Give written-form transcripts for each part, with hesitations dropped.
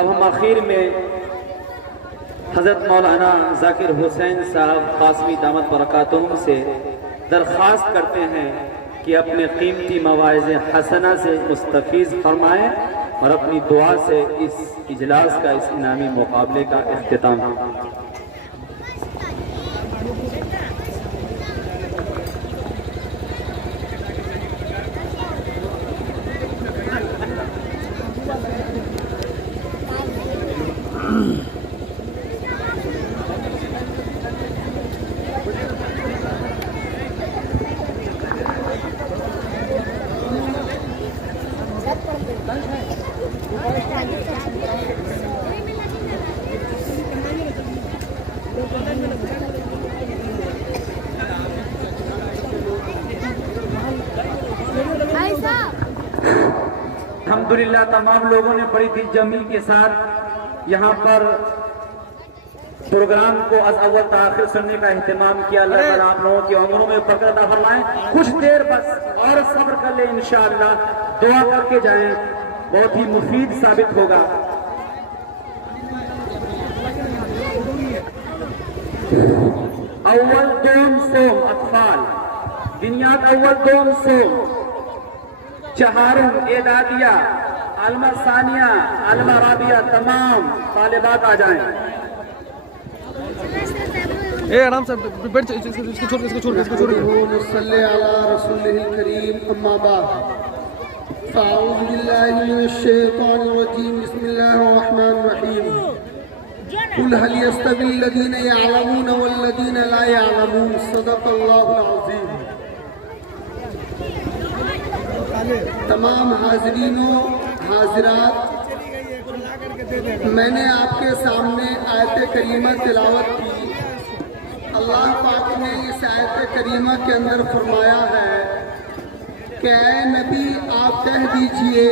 اب ہم آخر میں حضرت مولانا ذاکر حسین صاحب قاسمی دامت برکاتہم سے درخواست کرتے ہیں کہ اپنے قیمتی مواعظ حسنہ سے مستفیض فرمائیں اور اپنی دعا سے اس اجلاس کا، اس انعامی مقابلے کا اختتام ہو۔ الحمدللہ تمام لوگوں نے بڑی دل جمعی کے ساتھ یہاں پر پروگرام کو از اول تا آخر سننے کا اہتمام کیا۔ اللہ تعالیٰ آپ لوگوں کی عمروں میں برکت عطا فرمائیں۔ کچھ دیر بس اور صبر کر لیں، انشاءاللہ دعا کر کے جائیں، بہت ہی مفید ثابت ہوگا۔ اول دوم سوم اطفال بنیاد اول دوم سوم چہارم اعدادیہ عالمہ ثانیہ عالمہ رابعہ تمام طالبات آ جائیں۔ آرام سے بیٹھ، اس کو چھوڑ اللہم صلی علی رسولہ الکریم، اما بعد فاعوذ باللہ من الشیطان الرجیم، بسم اللہ الرحمن الرحیم۔ قل هل يستوي الذین یعلمون والذین لا یعلمون، صدق اللہ العظیم۔ تمام حاضرین و حاضرات، میں نے آپ کے سامنے آیت کریمہ تلاوت کی۔ اللہ پاک نے اس آیت کریمہ کے اندر فرمایا ہے کہ اے نبی آپ کہہ دیجئے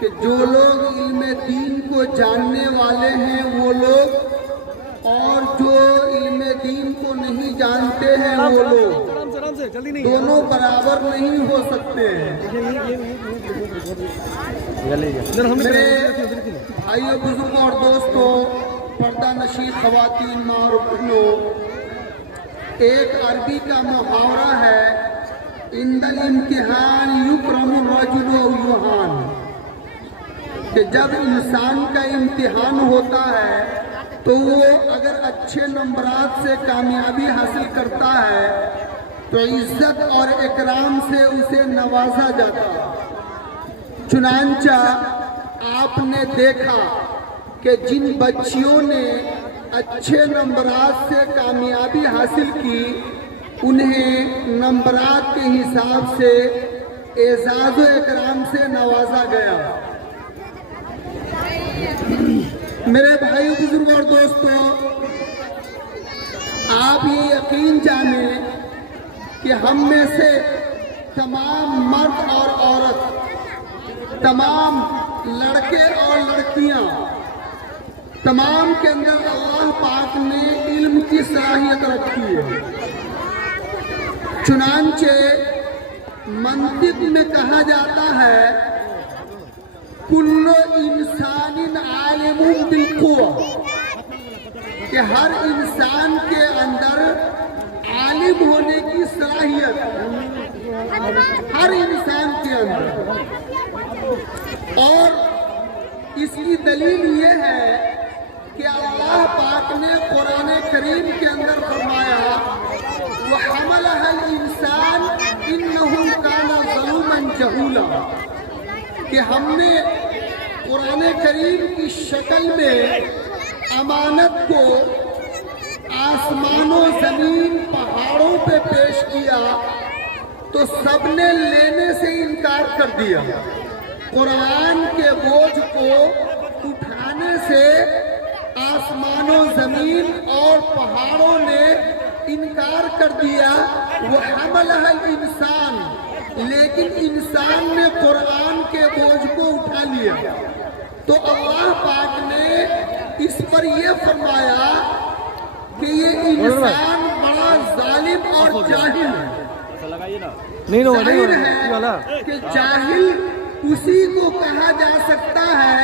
کہ جو لوگ علم دین کو جاننے والے ہیں وہ لوگ، اور جو علم دین کو نہیں جانتے ہیں وہ لوگ، دونوں برابر نہیں ہو سکتے ہیں۔ میرے بھائیو بزرگوں اور دوستوں، پردہ نشین خواتین، ماں اور بہنوں، ایک عربی کا محاورہ ہے، عند الامتحان یکرم الرجل و یہان، کہ جب انسان کا امتحان ہوتا ہے تو وہ اگر اچھے نمبرات سے کامیابی حاصل کرتا ہے تو عزت اور اکرام سے اسے نوازا جاتا۔ چنانچہ آپ نے دیکھا کہ جن بچیوں نے اچھے نمبرات سے کامیابی حاصل کی انہیں نمبرات کے حساب سے اعزاز و اکرام سے نوازا گیا۔ میرے بھائی بزرگ اور دوستوں، آپ یہ یقین جانیں کہ ہم میں سے تمام مرد اور عورت، تمام لڑکے اور لڑکیاں، تمام کے اندر اللہ پاک نے علم کی صلاحیت رکھی ہے۔ چنانچہ منطق میں کہا جاتا ہے کل انسان عالم بالقوہ، کہ ہر انسان کے اندر عالم ہونے کی صلاحیت، ہر انسان کے اندر۔ اور اس کی دلیل یہ ہے کہ اللہ پاک نے قرآن کریم کے اندر فرمایا وَحَمَلَهَا الْإِنسَانُ إِنَّهُ كَانَ ظَلُومًا جَهُولًا، کہ ہم نے قرآن کریم کی شکل میں امانت کو آسمان و زمین پہاڑوں پہ پیش کیا تو سب نے لینے سے انکار کر دیا۔ قرآن کے بوجھ کو اٹھانے سے آسمان و زمین اور پہاڑوں نے انکار کر دیا۔ وَحَمَلَهَا الْإِنسَانُ، لیکن انسان نے قرآن کے بوجھ کو اٹھا لیا۔ تو اللہ پاک نے اس پر یہ فرمایا کہ یہ انسان بڑا ظالم اور جاہل ہے۔ ظاہر ہے کہ جاہل اسی کو کہا جا سکتا ہے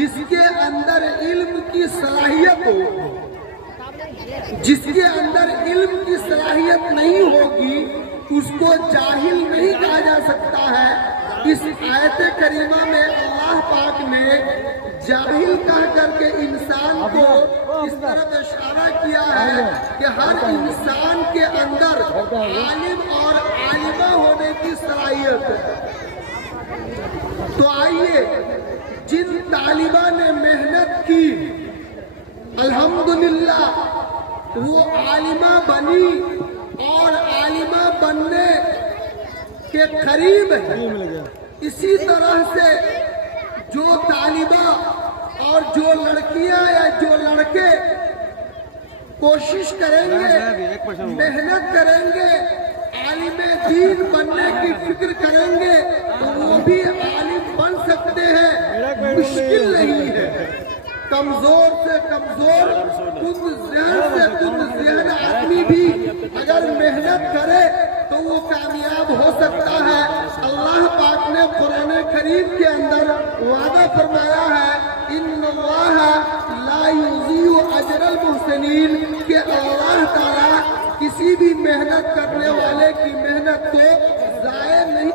جس کے اندر علم کی صلاحیت ہو، جس کے اندر علم کی صلاحیت نہیں ہوگی اس کو جاہل نہیں کہا جا سکتا ہے۔ اس آیت کریمہ میں اللہ پاک نے جاہل کہہ کر کے انسان کو اس طرف اشارہ کیا ہے کہ ہر انسان کے اندر عالم اور عالمہ ہونے کی صلاحیت ہے۔ تو آئیے، جن طالبہ نے محنت کی الحمدللہ وہ عالمہ بنی اور عالمہ بننے کے قریب ہے، اسی طرح سے جو طالبہ اور جو لڑکیاں یا جو لڑکے کوشش کریں گے، محنت کریں گے، عالم دین بننے کی فکر کریں گے تو وہ بھی عالم بن سکتے ہیں، مشکل نہیں ہے۔ کمزور سے کمزور، کند ذہن سے کند ذہن آدمی بھی اگر محنت کرے تو وہ کامیاب ہو سکتا ہے۔ اللہ پاک نے قرآن کریم کے اندر وعدہ فرمایا ہے ان اللہ لا یضیع اجر المحسنین، کہ اللہ تعالیٰ کسی بھی محنت کرنے والے کی محنت کو ضائع نہیں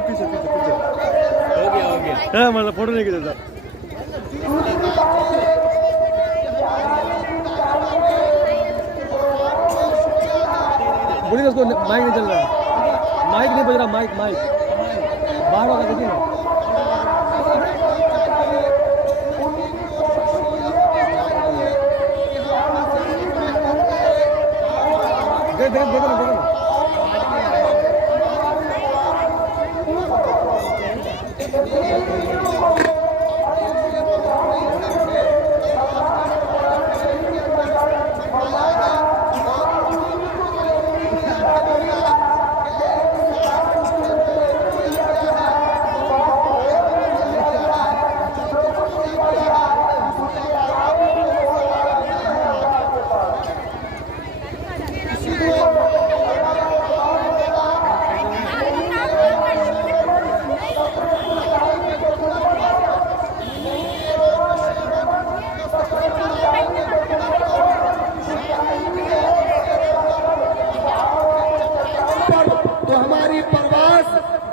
پیچھے مطلب فوٹو نہیں کھینچا۔ بولیے اس کو مائک نہیں چل رہا ہے، مائک نہیں بج رہا، مائک باہر ہوگا دیکھیے نا۔ دیکھو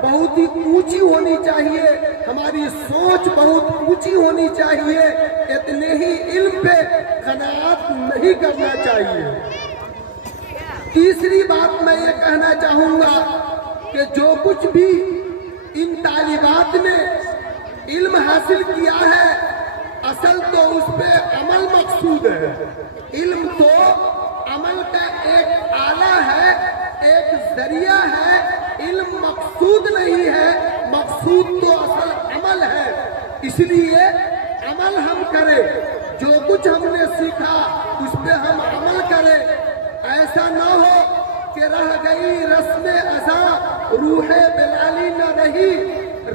بہت ہی اونچی ہونی چاہیے، ہماری سوچ بہت اونچی ہونی چاہیے، اتنے ہی علم پہ قناعت نہیں کرنا چاہیے۔ تیسری بات میں یہ کہنا چاہوں گا کہ جو کچھ بھی ان طالبات نے علم حاصل کیا ہے اصل تو اس پہ عمل مقصود ہے۔ علم تو عمل کا ایک آلہ ہے، ایک ذریعہ ہے، علم مقصود نہیں ہے، مقصود تو اصل عمل ہے۔ اس لیے عمل ہم کریں، جو کچھ ہم نے سیکھا اس پہ ہم عمل کریں۔ ایسا نہ ہو کہ رہ گئی رسم ازاں روح بلالی نہ رہی،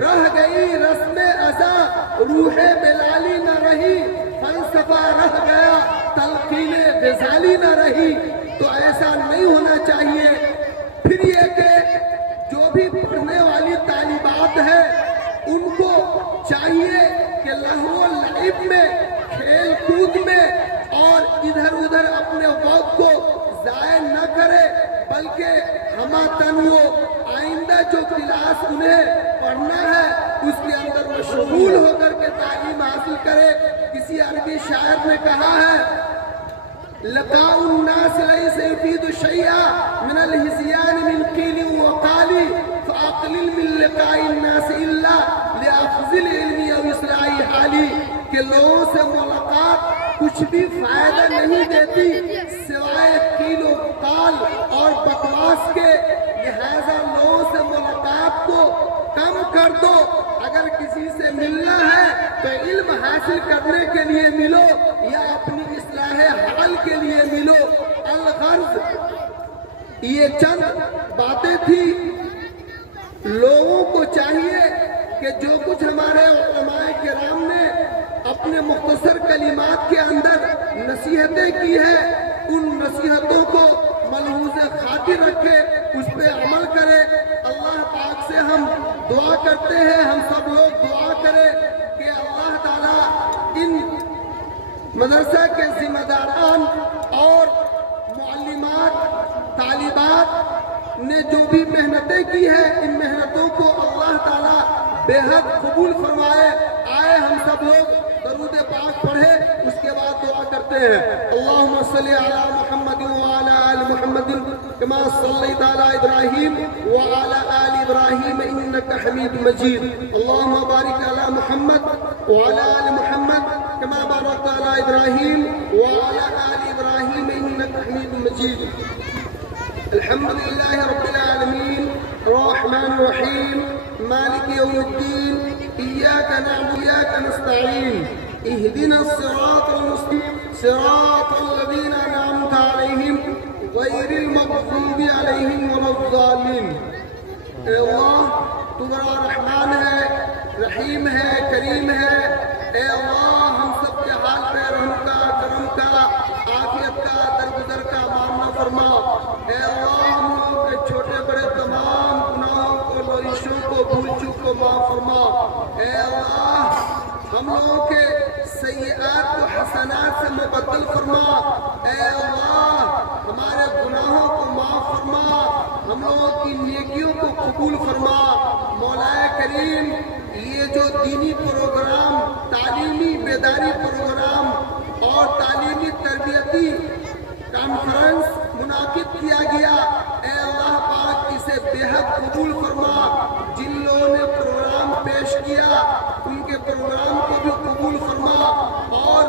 رہ گئی رسم ازاں روح بلالی نہ رہی، فلسفہ رہ گیا تلقین غزالی نہ رہی۔ تو ایسا نہیں ہونا چاہیے۔ پھر یہ کہ جو بھی پڑھنے والی طالبات ہیں ان کو چاہیے کہ لہو و لعب میں، کھیل کود میں اور ادھر ادھر اپنے وقت کو ضائع نہ کرے، بلکہ ہمہ تن وہ آئندہ جو کلاس انہیں پڑھنا ہے اس کے اندر مشغول ہو کر کے تعلیم حاصل کرے۔ کسی عربی شاعر نے کہا ہے لقاء الناس ليس يفيد شيئا من الهزيان من قيل وقال کہ لوگوں سے ملاقات کچھ بھی فائدہ نہیں دیتی سوائے قیل و قال اور بکواس کے، لہذا لوگوں سے ملاقات کو کم کر دو۔ اگر کسی سے ملنا ہے تو علم حاصل کرنے کے لیے ملو یا اپنی اصلاح حال کے لیے ملو۔ الغرض یہ چند باتیں تھی۔ لوگوں کو چاہیے کہ جو کچھ ہمارے علماء کرام نے اپنے مختصر کلمات کے اندر نصیحتیں کی ہیں، ان نصیحتوں کو ملحوظ خاطر رکھے، اس پہ عمل کرے۔ اللہ پاک سے ہم دعا کرتے ہیں، ہم سب لوگ دعا کریں کہ اللہ تعالیٰ ان مدرسہ کے ذمہ داران اور معلمات طالبات نے جو بھی محنتیں کی ہیں، ان محنتوں کو اللہ تعالیٰ بے حد قبول فرمائے۔ آئے ہم سب لوگ درود پاک پڑھے، اس کے بعد دعا کرتے ہیں۔ اللہم صلی علی محمد وعلی آل محمد کما صلیت علی ابراہیم وعلی آل ابراہیم انک حمید مجید۔ اللہم بارک علی محمد وعلی آل محمد کما بارکت علی ابراہیم وعلی آل ابراہیم انک حمید مجید۔ الحمدللہ رب العالمین الرحمن الرحیم مالک یوم الدین إياك نعبد وإياك نستعين اهدنا الصراط المستقيم صراط الذين أنعمت عليهم غير المغضوب عليهم ولا الضالين۔ اے اللہ تو بڑا رحمان ہے، رحیم ہے، کریم ہے۔ اے اللہ ہم سب کے حال پہ رحم کا، کرم کا، عافیت کا، درگزر کا معاملہ فرما۔ اے اللہ ہم لوگوں کے چھوٹے بڑے تمام گناہوں کو، لغزشوں کو، بھول چوک کو معاف فرما۔ اے اللہ ہم لوگوں کے سیئات کو حسنات سے مبدل فرما۔ اے اللہ ہمارے گناہوں کو معاف فرما، ہم لوگوں کی نیکیوں کو قبول فرما۔ مولا کریم یہ جو دینی پروگرام، تعلیمی بیداری پروگرام اور تعلیمی تربیتی کانفرنس منعقد کیا گیا، اے اللہ پاک اسے بے حد قبول فرما۔ جن لوگوں نے پروگرام پیش کیا ان کے پروگرام کو بھی قبول فرما، اور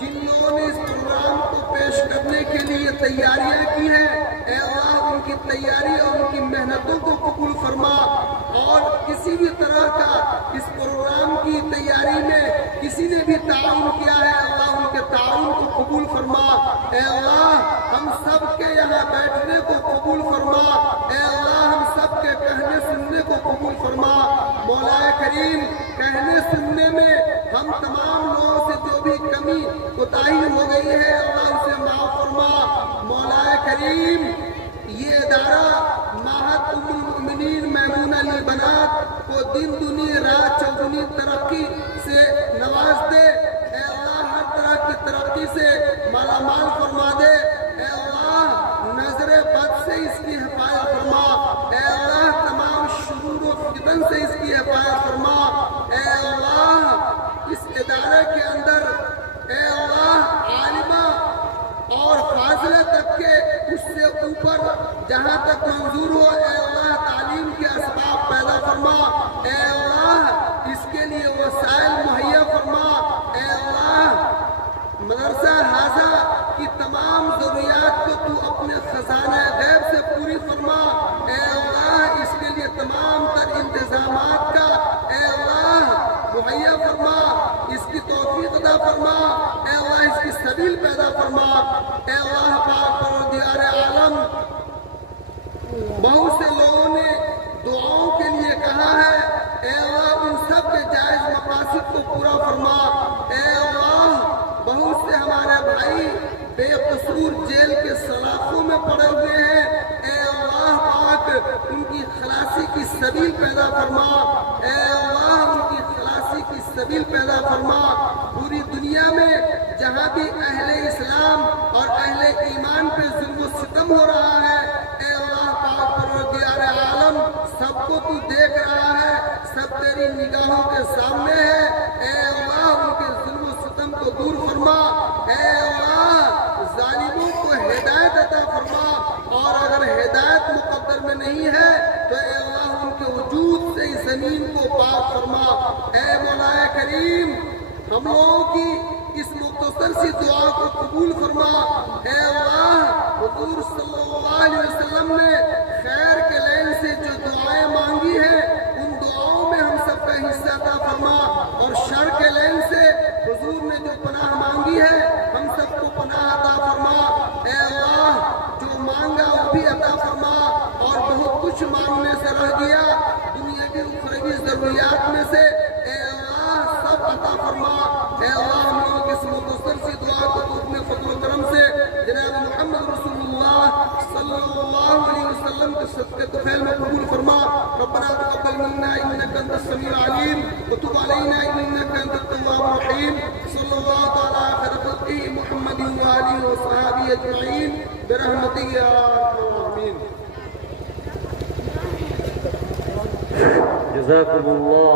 جن لوگوں نے اس پروگرام کو پیش کرنے کے لیے تیاریاں کی ہیں، اے اللہ ان کی تیاری اور ان کی محنتوں کو قبول فرما۔ اور کسی بھی طرح کا اس پروگرام کی تیاری میں کسی نے بھی تعاون کیا ہے، اللہ ان کے تعاون کو قبول فرما۔ اے اللہ ہم سب کے یہاں بیٹھنے کو قبول فرما۔ اے اللہ ہم سب کے کہنے سننے کو قبول فرما۔ مولا کریم کہنے سننے میں ہم تمام لوگوں سے جو بھی کمی کوتاہی ہو گئی ہے، اللہ اسے معاف فرما۔ مولا کریم یہ ادارہ معہد ام المؤمنین میمونہ للبنات کو دن دنی رات چوگنی ترقی سے نواز دے۔ اے اللہ ہر طرح کی ترقی سے مالا مال فرما دے۔ اے اللہ نظر بد سے اس کی حفاظت فرما۔ اے اللہ تمام شرور و فتن سے اس کی حفاظت فرما۔ اے اللہ اس ادارے کے اندر اے اللہ عالمہ اور فاضلہ تک کے اس سے اوپر جہاں تک منظور ہو، اے اللہ تعلیم کے اسباب پیدا فرما۔ اے اللہ اس کے لیے وسائل مہیا فرما۔ اے اللہ مدرسہ حاضہ کی تمام ضروریات کو تو اپنے خزانہ غیب سے پوری فرما۔ اے اللہ اس کے لیے تمام تر انتظامات کا اے اللہ مہیا فرما، اس کی توفیق عطا فرما۔ اے اللہ اس کی سبیل پیدا فرما۔ اے اللہ پاک پروردگار عالم بہت سے لوگوں نے دعاؤں کے لیے کہا ہے، اے اللہ ان سب کے جائز مقاصد کو پورا فرما۔ اے اللہ بہت سے ہمارے بھائی بے قصور جیل کے سلاخوں میں پڑے ہوئے ہیں، اے اللہ پاک ان کی خلاصی کی سبیل پیدا فرما۔ اے اللہ ان کی خلاصی کی سبیل پیدا فرما۔ پوری دنیا میں جہاں بھی اہل اسلام اور اہل ایمان پہ ظلم و ستم ہو رہا ہے، اے اللہ پاک پروردگار عالم سب کو تو دیکھ رہا ہے، سب تیری نگاہوں کے سامنے ہے۔ اے اللہ ان کے ظلم و ستم کو دور فرما۔ اے اللہ ظالموں کو ہدایت عطا فرما، اور اگر ہدایت مقدر میں نہیں ہے تو اے اللہ ان کے وجود سے اس زمین کو پاک فرما۔ اے مولا کریم ہم لوگوں کی اس مختصر سی دعا کو قبول فرما۔ اے اللہ، حضور صلی اللہ علیہ وسلم نے خیر کے لین سے جو دعائیں مانگی ہیں ان دعاؤں میں ہم سب کا حصہ عطا فرما، اور شر کے لین سے حضور نے جو پناہ مانگی ہے ہم سب کو پناہ عطا فرما۔ اے اللہ، جو مانگا وہ بھی عطا فرما، اور بہت کچھ مانگنے سے رہ گیا دنیاوی اخروی ضروریات میں سے، اے اللہ سب عطا فرما۔ اے اللہ، ہم لوگوں کی اس مختصر سی دعا کو تو اپنے فضل و کرم سے جناب محمد رسول اللہ صلی اللہ علیہ وسلم کے صدقے طفیل میں قبول فرما۔ ربنا تقبل منا انك انت السميع العليم وتب علينا انك انت التواب الرحيم۔ صلی اللہ تعالی خیر خلقه محمد وآلہ وصحبہ اجمعین برحمتک یا ارحم الراحمین۔ جزاکم اللہ